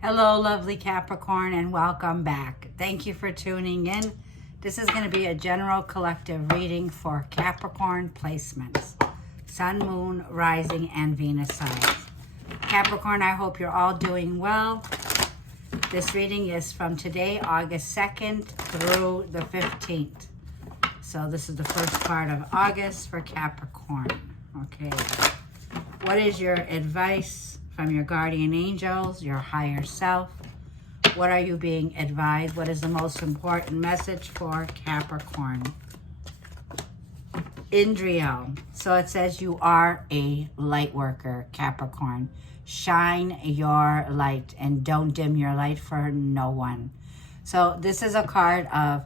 Hello, lovely Capricorn, and welcome back. Thank you for tuning in. This is going to be a general collective reading for Capricorn placements. Sun, Moon, Rising, and Venus signs. Capricorn, I hope you're all doing well. This reading is from today, August 2nd through the 15th. So this is the first part of August for Capricorn. Okay. What is your advice from your guardian angels, your higher self? What are you being advised? What is the most important message for Capricorn? Indriel. So it says you are a light worker, Capricorn. Shine your light and don't dim your light for no one. So this is a card of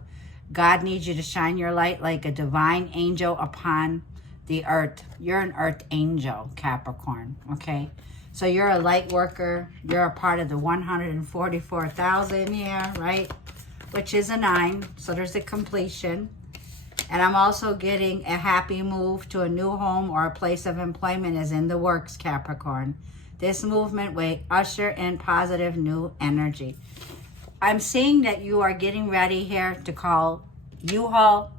God needs you to shine your light like a divine angel upon the earth. You're an earth angel, Capricorn, okay? So you're a light worker. You're a part of the 144,000 here, right? Which is a 9. So there's a completion. And I'm also getting a happy move to a new home or a place of employment is in the works, Capricorn. This movement will usher in positive new energy. I'm seeing that you are getting ready here to call U-Haul,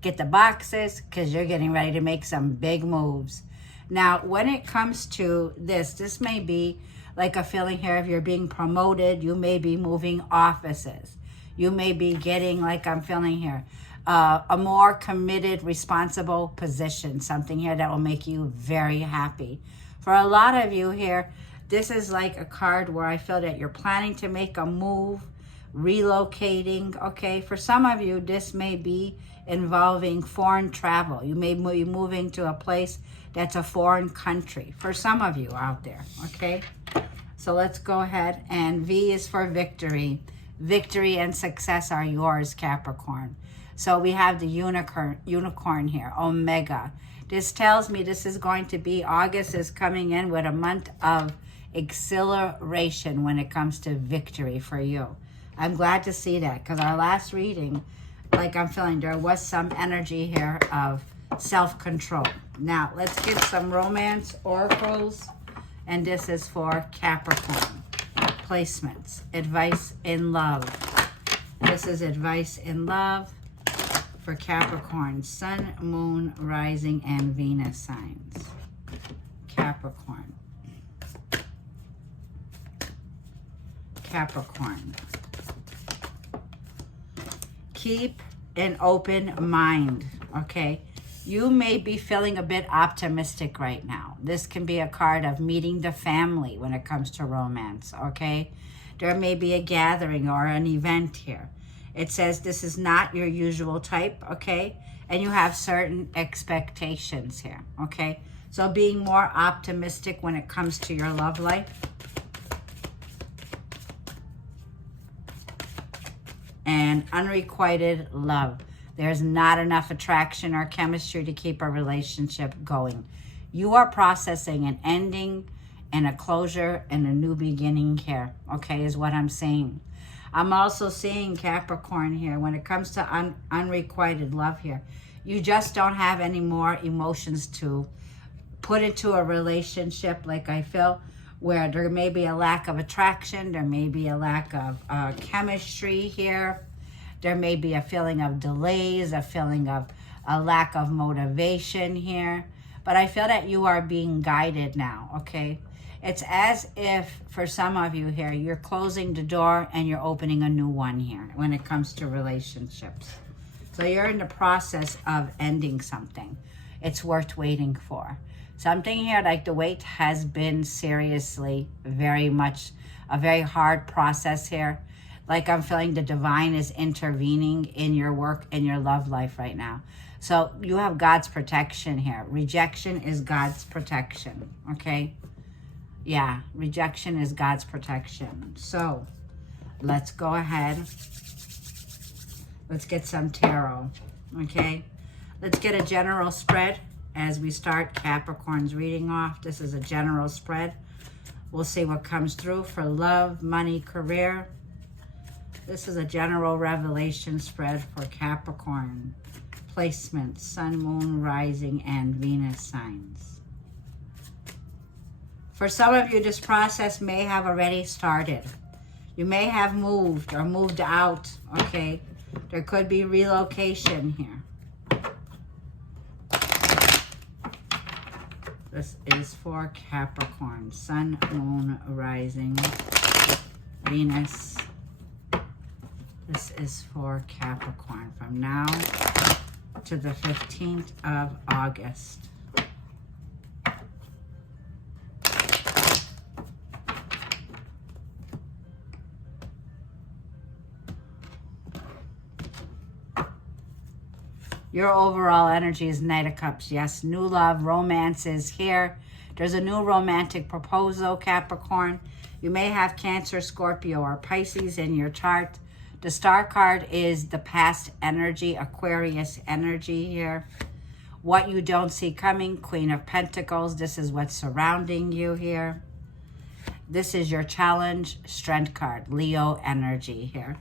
get the boxes, because you're getting ready to make some big moves. Now, when it comes to this may be like a feeling here of you're being promoted. You may be moving offices. You may be getting, like I'm feeling here, a more committed, responsible position. Something here that will make you very happy. For a lot of you here, this is like a card where I feel that you're planning to make a move, relocating, okay? For some of you, this may be involving foreign travel. You may be moving to a place that's a foreign country for some of you out there, okay? So let's go ahead, and V is for victory. Victory and success are yours, Capricorn. So we have the unicorn here, Omega. This tells me this is going to be, August is coming in with a month of exhilaration when it comes to victory for you. I'm glad to see that, because our last reading, like I'm feeling, there was some energy here of self-control. Now, let's get some romance oracles, and this is for Capricorn. Placements, advice in love. This is advice in love for Capricorn, Sun, Moon, Rising, and Venus signs. Capricorn. Capricorn. Keep an open mind, okay? You may be feeling a bit optimistic right now. This can be a card of meeting the family when it comes to romance, okay? There may be a gathering or an event here. It says this is not your usual type, okay? And you have certain expectations here, okay? So being more optimistic when it comes to your love life. And unrequited love. There's not enough attraction or chemistry to keep a relationship going. You are processing an ending and a closure and a new beginning here, okay, is what I'm saying. I'm also seeing, Capricorn, here, when it comes to unrequited love here, you just don't have any more emotions to put into a relationship, like I feel, where there may be a lack of attraction, there may be a lack of chemistry here. There may be a feeling of delays, a feeling of a lack of motivation here. But I feel that you are being guided now, okay? It's as if, for some of you here, you're closing the door and you're opening a new one here when it comes to relationships. So you're in the process of ending something. It's worth waiting for. Something here, like the wait has been seriously very much a very hard process here. Like I'm feeling the divine is intervening in your work and your love life right now. So you have God's protection here. Rejection is God's protection, okay? Yeah, rejection is God's protection. So let's go ahead. Let's get some tarot, okay? Let's get a general spread as we start Capricorn's reading off. This is a general spread. We'll see what comes through for love, money, career. This is a general revelation spread for Capricorn. Placements, Sun, Moon, Rising, and Venus signs. For some of you, this process may have already started. You may have moved or moved out, okay? There could be relocation here. This is for Capricorn. Sun, Moon, Rising, Venus. This is for Capricorn from now to the 15th of August. Your overall energy is Knight of Cups. Yes, new love, romance is here. There's a new romantic proposal, Capricorn. You may have Cancer, Scorpio, or Pisces in your chart. The star card is the past energy, Aquarius energy here. What you don't see coming, Queen of Pentacles. This is what's surrounding you here. This is your challenge, Strength card, Leo energy here.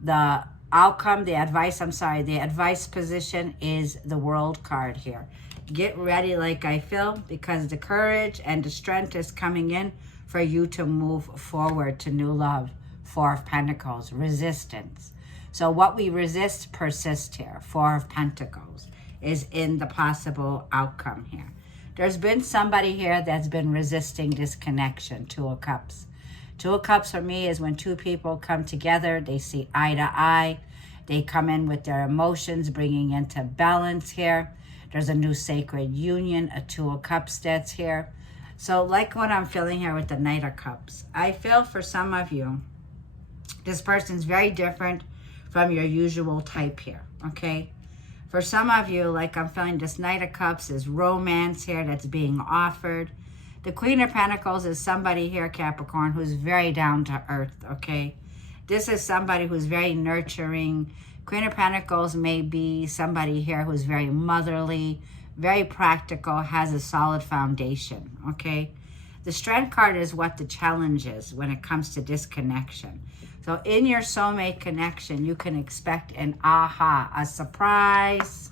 The outcome, the advice position is the World card here. Get ready like I feel, because the courage and the strength is coming in for you to move forward to new love. Four of Pentacles, resistance. So what we resist persists here. Four of Pentacles is in the possible outcome here. There's been somebody here that's been resisting this connection. Two of Cups. Two of Cups for me is when two people come together, they see eye to eye. They come in with their emotions, bringing into balance here. There's a new sacred union, a Two of Cups that's here. So like what I'm feeling here with the Knight of Cups, I feel for some of you, this person's very different from your usual type here, okay? For some of you, like I'm feeling, this Knight of Cups is romance here that's being offered. The Queen of Pentacles is somebody here, Capricorn, who's very down to earth, okay? This is somebody who's very nurturing. Queen of Pentacles may be somebody here who's very motherly, very practical, has a solid foundation, okay? The Strength card is what the challenge is when it comes to disconnection. So in your soulmate connection, you can expect an aha, a surprise,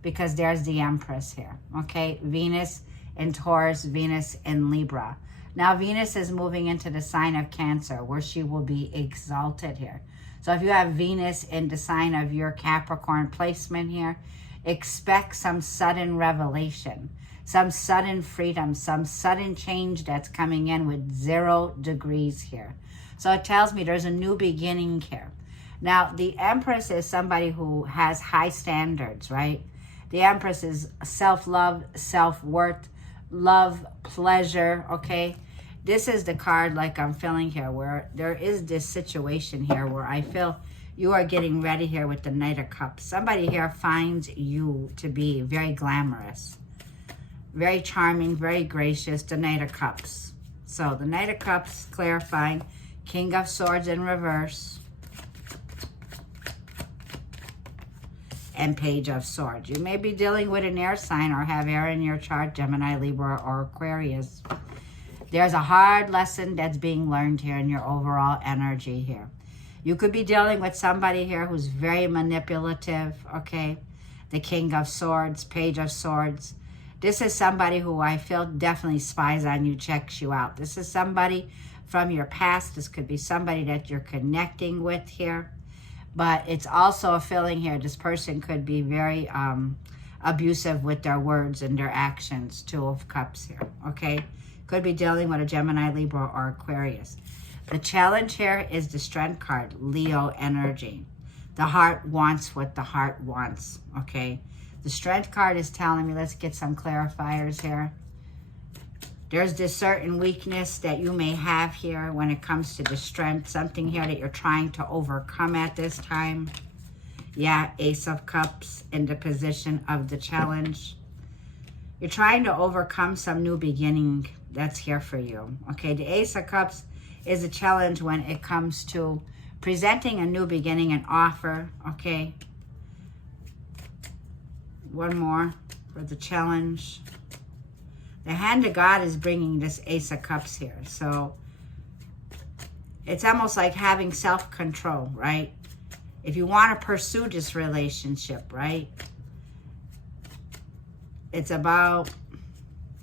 because there's the Empress here, okay? Venus in Taurus, Venus in Libra. Now Venus is moving into the sign of Cancer, where she will be exalted here. So if you have Venus in the sign of your Capricorn placement here, expect some sudden revelation, some sudden freedom, some sudden change that's coming in with 0 degrees here. So it tells me there's a new beginning here. Now, the Empress is somebody who has high standards, right? The Empress is self-love, self-worth, love, pleasure, okay? This is the card like I'm feeling here, where there is this situation here where I feel you are getting ready here with the Knight of Cups. Somebody here finds you to be very glamorous, very charming, very gracious, the Knight of Cups. So the Knight of Cups clarifying, King of Swords in reverse, and Page of Swords. You may be dealing with an air sign or have air in your chart, Gemini, Libra, or Aquarius. There's a hard lesson that's being learned here in your overall energy here. You could be dealing with somebody here who's very manipulative, okay? The King of Swords, Page of Swords. This is somebody who I feel definitely spies on you, checks you out. This is somebody from your past. This could be somebody that you're connecting with here. But it's also a feeling here, this person could be very abusive with their words and their actions. Two of Cups here, okay? Could be dealing with a Gemini, Libra, or Aquarius. The challenge here is the Strength card, Leo energy. The heart wants what the heart wants, okay? The Strength card is telling me, let's get some clarifiers here. There's this certain weakness that you may have here when it comes to the strength, something here that you're trying to overcome at this time. Yeah, Ace of Cups in the position of the challenge. You're trying to overcome some new beginning that's here for you. Okay, the Ace of Cups is a challenge when it comes to presenting a new beginning, an offer, okay? One more for the challenge. The hand of God is bringing this Ace of Cups here. So it's almost like having self-control, right? If you want to pursue this relationship, right? It's about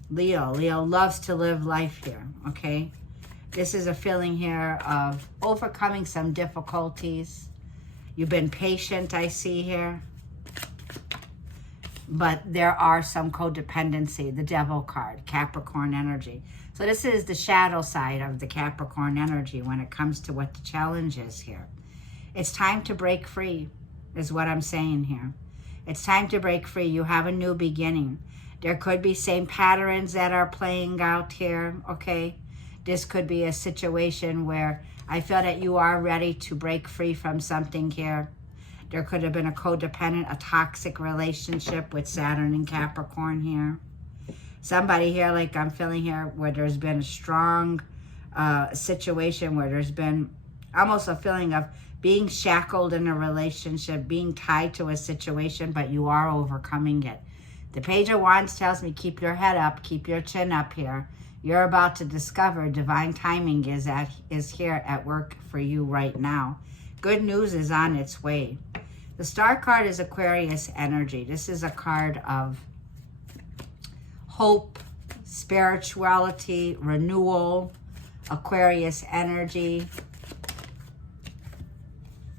Leo. Leo loves to live life here, okay? This is a feeling here of overcoming some difficulties. You've been patient, I see here. But there are some codependency, the Devil card, Capricorn energy. So this is the shadow side of the Capricorn energy when it comes to what the challenge is here. It's time to break free, is what I'm saying here. It's time to break free. You have a new beginning. There could be same patterns that are playing out here, okay? This could be a situation where I feel that you are ready to break free from something here. There could have been a codependent, a toxic relationship with Saturn and Capricorn here. Somebody here, like I'm feeling here, where there's been a strong situation where there's been almost a feeling of being shackled in a relationship, being tied to a situation, but you are overcoming it. The Page of Wands tells me keep your head up, keep your chin up here. You're about to discover divine timing is here at work for you right now. Good news is on its way. The Star card is Aquarius energy. This is a card of hope, spirituality, renewal, Aquarius energy.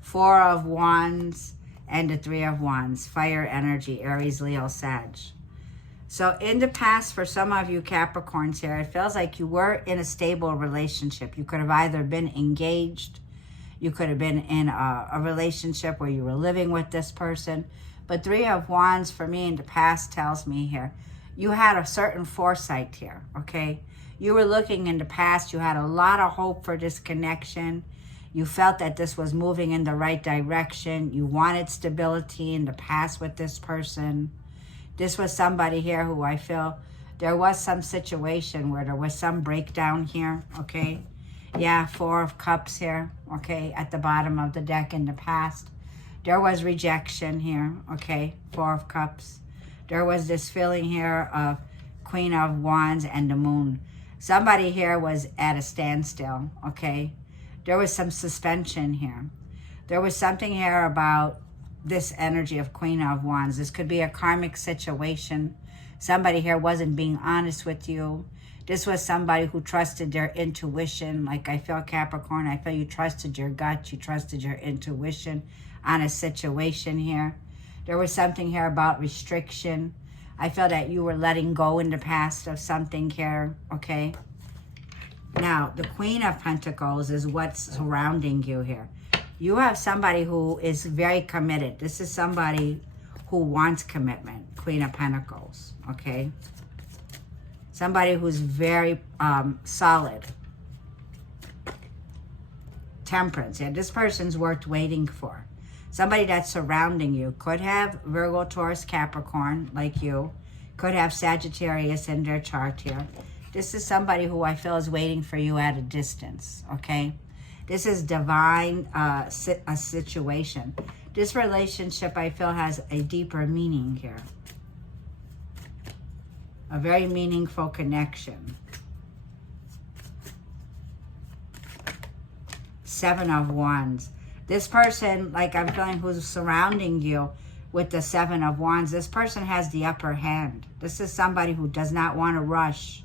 4 of Wands and the 3 of Wands, fire energy, Aries, Leo, Sag. So in the past, for some of you Capricorns here, it feels like you were in a stable relationship. You could have either been engaged, you could have been in a relationship where you were living with this person. But 3 of Wands for me in the past tells me here, you had a certain foresight here, okay? You were looking in the past, you had a lot of hope for this connection. You felt that this was moving in the right direction. You wanted stability in the past with this person. This was somebody here who I feel there was some situation where there was some breakdown here, okay? Yeah, 4 of Cups here, okay, at the bottom of the deck in the past. There was rejection here, okay, 4 of Cups. There was this feeling here of Queen of Wands and the Moon. Somebody here was at a standstill, okay? There was some suspension here. There was something here about this energy of Queen of Wands. This could be a karmic situation. Somebody here wasn't being honest with you. This was somebody who trusted their intuition. Like I feel Capricorn, I feel you trusted your gut, you trusted your intuition on a situation here. There was something here about restriction. I feel that you were letting go in the past of something here, okay? Now, the Queen of Pentacles is what's surrounding you here. You have somebody who is very committed. This is somebody who wants commitment, Queen of Pentacles, okay? Somebody who's very solid. Temperance, yeah, this person's worth waiting for. Somebody that's surrounding you could have Virgo, Taurus, Capricorn, like you. Could have Sagittarius in their chart here. This is somebody who I feel is waiting for you at a distance, okay? This is divine a situation. This relationship, I feel, has a deeper meaning here. A very meaningful connection. 7 of Wands. This person, like I'm feeling, who's surrounding you with the 7 of Wands, this person has the upper hand. This is somebody who does not want to rush.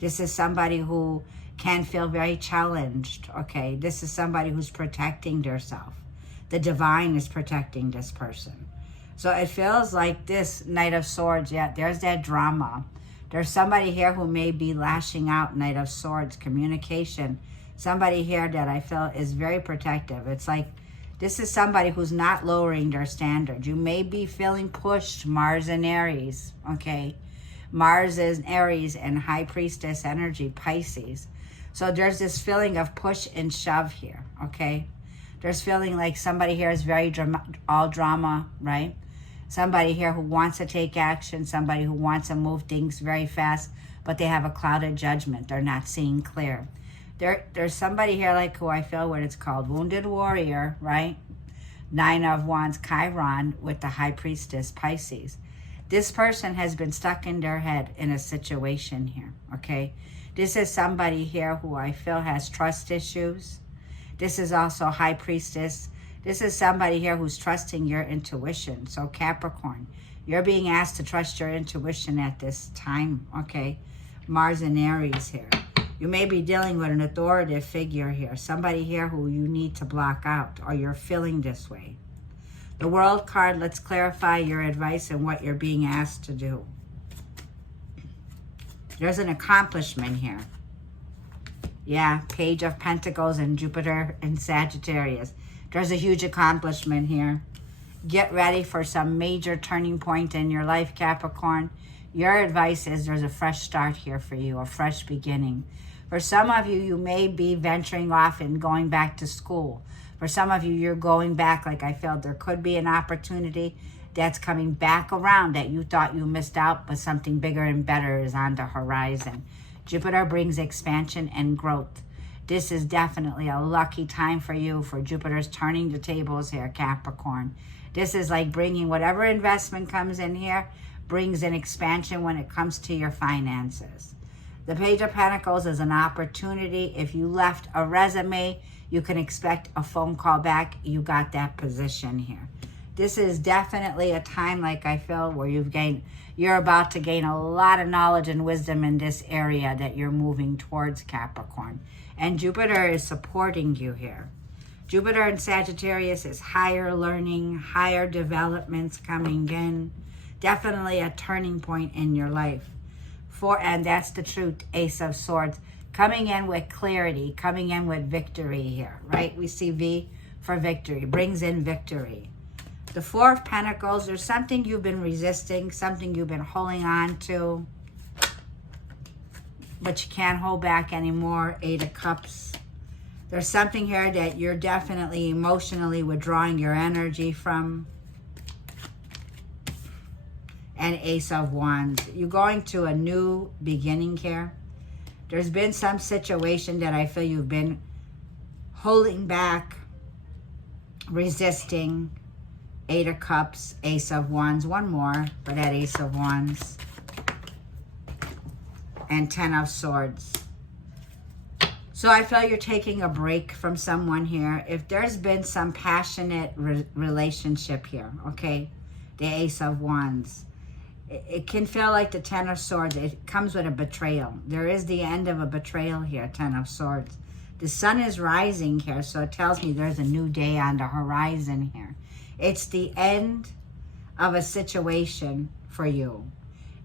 This is somebody who can feel very challenged, okay? This is somebody who's protecting themselves. The divine is protecting this person. So it feels like this Knight of Swords, yeah, there's that drama. There's somebody here who may be lashing out, Knight of Swords, communication. Somebody here that I feel is very protective. It's like this is somebody who's not lowering their standards. You may be feeling pushed, Mars and Aries, okay? Mars is Aries and High Priestess energy, Pisces. So there's this feeling of push and shove here, okay? There's feeling like somebody here is very all drama, right? Somebody here who wants to take action, somebody who wants to move things very fast, but they have a clouded judgment. They're not seeing clear. There's somebody here like who I feel what it's called, Wounded Warrior, right? 9 of Wands, Chiron with the High Priestess, Pisces. This person has been stuck in their head in a situation here, okay? This is somebody here who I feel has trust issues. This is also High Priestess. This is somebody here who's trusting your intuition. So Capricorn, you're being asked to trust your intuition at this time, okay? Mars and Aries here. You may be dealing with an authoritative figure here. Somebody here who you need to block out, or you're feeling this way. The World card, let's clarify your advice and what you're being asked to do. There's an accomplishment here. Yeah, Page of Pentacles and Jupiter and Sagittarius. There's a huge accomplishment here. Get ready for some major turning point in your life, Capricorn. Your advice is there's a fresh start here for you, a fresh beginning. For some of you, you may be venturing off and going back to school. For some of you, you're going back, like I felt there could be an opportunity that's coming back around that you thought you missed out, but something bigger and better is on the horizon. Jupiter brings expansion and growth. This is definitely a lucky time for you, for Jupiter's turning the tables here, Capricorn. This is like bringing whatever investment comes in here, brings an expansion when it comes to your finances. The Page of Pentacles is an opportunity. If you left a resume, you can expect a phone call back. You got that position here. This is definitely a time, like I feel, where you're about to gain a lot of knowledge and wisdom in this area that you're moving towards, Capricorn. And Jupiter is supporting you here. Jupiter in Sagittarius is higher learning, higher developments coming in. Definitely a turning point in your life. And that's the truth, Ace of Swords. Coming in with clarity, coming in with victory here, right? We see V for victory, brings in victory. The Four of Pentacles, there's something you've been resisting, something you've been holding on to, but you can't hold back anymore. Eight of Cups. There's something here that you're definitely emotionally withdrawing your energy from. And Ace of Wands. You're going to a new beginning here. There's been some situation that I feel you've been holding back, resisting. Eight of Cups, Ace of Wands. One more for that Ace of Wands. And Ten of Swords. So I feel you're taking a break from someone here. If there's been some passionate relationship here, okay? The Ace of Wands. It can feel like the Ten of Swords. It comes with a betrayal. There is the end of a betrayal here, Ten of Swords. The sun is rising here, so it tells me there's a new day on the horizon here. It's the end of a situation for you.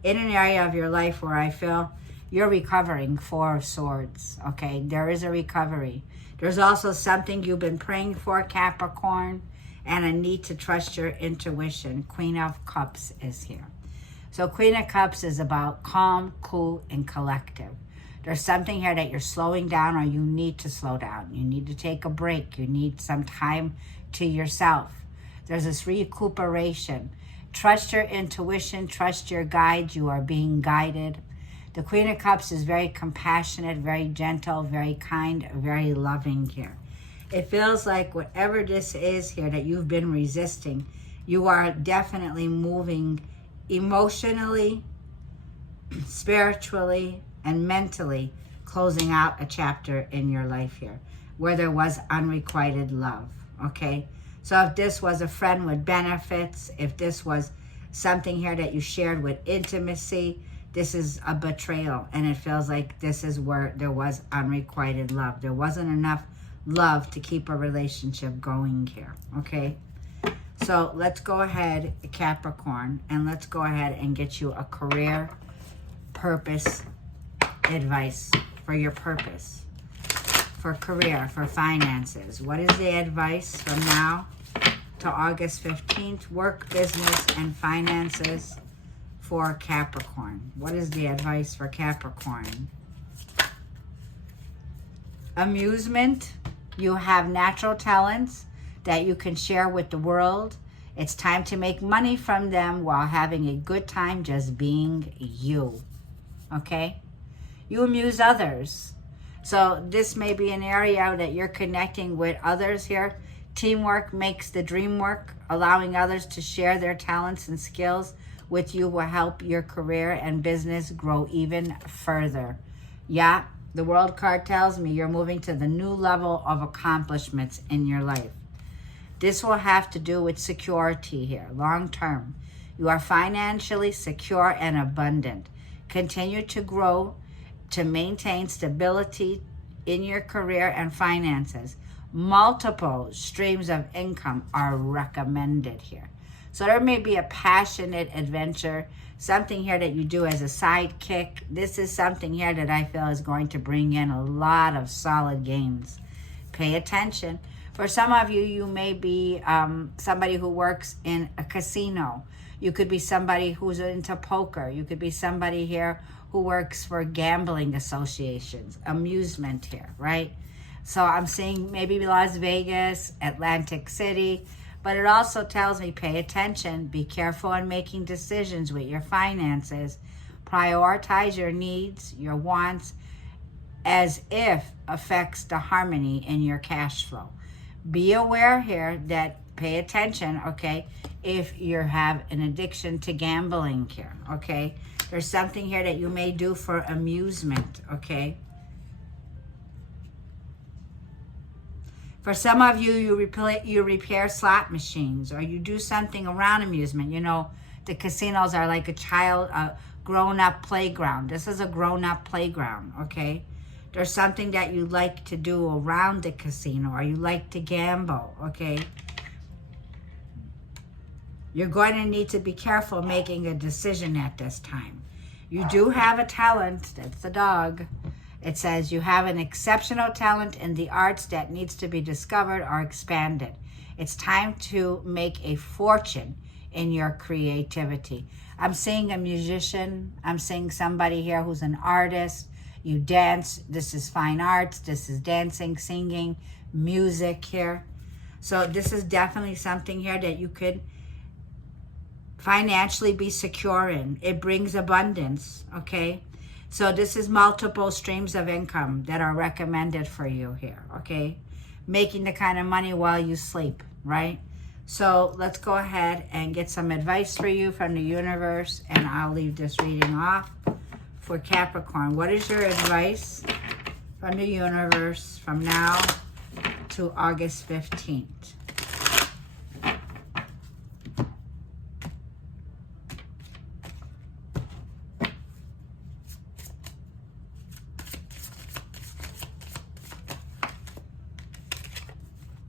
In an area of your life where I feel you're recovering, Four of Swords, okay? There is a recovery. There's also something you've been praying for, Capricorn, and a need to trust your intuition. Queen of Cups is here. So Queen of Cups is about calm, cool, and collective. There's something here that you're slowing down, or you need to slow down. You need to take a break. You need some time to yourself. There's this recuperation. Trust your intuition. Trust your guides. You are being guided. The Queen of Cups is very compassionate, very gentle, very kind, very loving here. It feels like whatever this is here that you've been resisting, you are definitely moving emotionally, spiritually, and mentally, closing out a chapter in your life here where there was unrequited love, okay? So if this was a friend with benefits, if this was something here that you shared with intimacy, this is a betrayal, and it feels like this is where there was unrequited love. There wasn't enough love to keep a relationship going here, okay? So let's go ahead, Capricorn, and let's go ahead and get you a career purpose advice for your purpose, for career, for finances. What is the advice from now to August 15th? Work, business, and finances for Capricorn. What is the advice for Capricorn? Amusement. You have natural talents that you can share with the world. It's time to make money from them while having a good time just being you. Okay? You amuse others. So this may be an area that you're connecting with others here. Teamwork makes the dream work. Allowing others to share their talents and skills with you will help your career and business grow even further. Yeah, the World card tells me you're moving to the new level of accomplishments in your life. This will have to do with security here, long term. You are financially secure and abundant. Continue to grow to maintain stability in your career and finances. Multiple streams of income are recommended here. So there may be a passionate adventure, something here that you do as a sidekick. This is something here that I feel is going to bring in a lot of solid gains. Pay attention. For some of you, you may be somebody who works in a casino. You could be somebody who's into poker. You could be somebody here who works for gambling associations, amusement here, right? So I'm seeing maybe Las Vegas, Atlantic City, but it also tells me pay attention, be careful in making decisions with your finances, prioritize your needs, your wants, as if affects the harmony in your cash flow. Be aware here that pay attention, okay, if you have an addiction to gambling here, okay? There's something here that you may do for amusement, okay? For some of you, you repair slot machines, or you do something around amusement. You know, the casinos are like a grown-up playground. This is a grown-up playground, okay? There's something that you like to do around the casino, or you like to gamble, okay? You're going to need to be careful making a decision at this time. You do have a talent. That's the dog. It says you have an exceptional talent in the arts that needs to be discovered or expanded. It's time to make a fortune in your creativity. I'm seeing a musician. I'm seeing somebody here who's an artist. You dance. This is fine arts. This is dancing, singing, music here. So this is definitely something here that you could financially be secure in. It brings abundance, okay? So this is multiple streams of income that are recommended for you here, okay? Making the kind of money while you sleep, right? So let's go ahead and get some advice for you from the universe, and I'll leave this reading off for Capricorn. What is your advice from the universe from now to August 15th?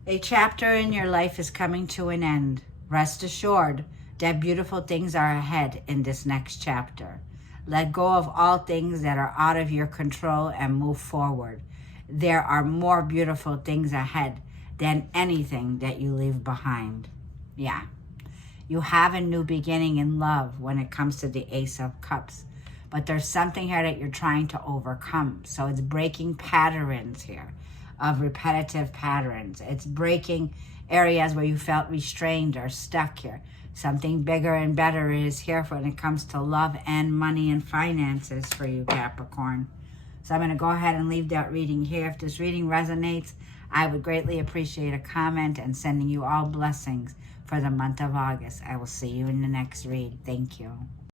A chapter in your life is coming to an end. Rest assured that beautiful things are ahead in this next chapter. Let go of all things that are out of your control and move forward. There are more beautiful things ahead than anything that you leave behind. Yeah. You have a new beginning in love when it comes to the Ace of Cups. But there's something here that you're trying to overcome. So it's breaking patterns here of repetitive patterns. It's breaking areas where you felt restrained or stuck here. Something bigger and better is here when it comes to love and money and finances for you, Capricorn. So I'm going to go ahead and leave that reading here. If this reading resonates, I would greatly appreciate a comment, and sending you all blessings for the month of August. I will see you in the next read. Thank you.